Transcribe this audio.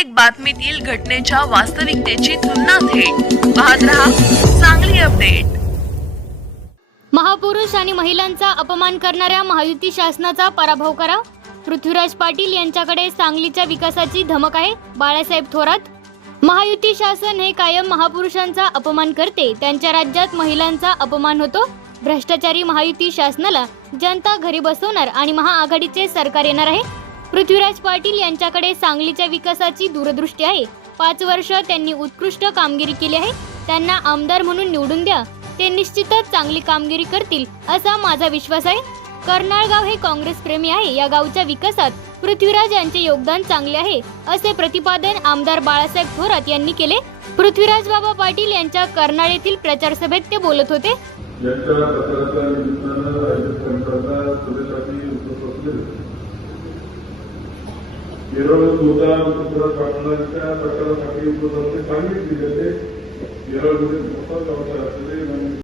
प्रत्येक बातमीतील घटनेच्या वास्तविकतेची तुलना थेट. पाहत रहा चांगली अपडेट. महापुरुष आणि महिलांचा अपमान करणाऱ्या महायुती शासनाचा पराभव करा. पृथ्वीराज पाटील यांच्याकडे सांगलीच्या विकासाची धमक आहे बाळासाहेब थोरात. महायुती शासन हे कायम महापुरुषांचा अपमान करते त्यांच्या राज्यात महिलांचा अपमान होतो. भ्रष्टाचारी महायुती शासनाला जनता घरी बसवणार आणि महाआघाडीचे सरकार येणार आहे. पृथ्वीराज पाटील यांच्याकडे सांगलीच्या विकासाची दूरदृष्टी आहे. पाच वर्ष त्यांनी उत्कृष्ट कामगिरी केली आहे. त्यांना आमदार म्हणून निवडून द्या. ते निश्चितच चांगली कामगिरी करतील असा माझा विश्वास आहे. कर्नाळगाव हे काँग्रेस प्रेमी आहे. या गावच्या विकासात पृथ्वीराज यांचे योगदान चांगले आहे असे प्रतिपादन आमदार बाळासाहेब थोरात यांनी केले. पृथ्वीराज बाबा पाटील यांच्या कर्नाळ येथील प्रचार सभेत ते बोलत होते. यांच्या स्वतः पृथ्वीराज पाटलांच्या प्रचारासाठी प्रकारासाठी उपलब्ध सांगितले जाते केरळमध्ये मोठा व्यवसाय असलेले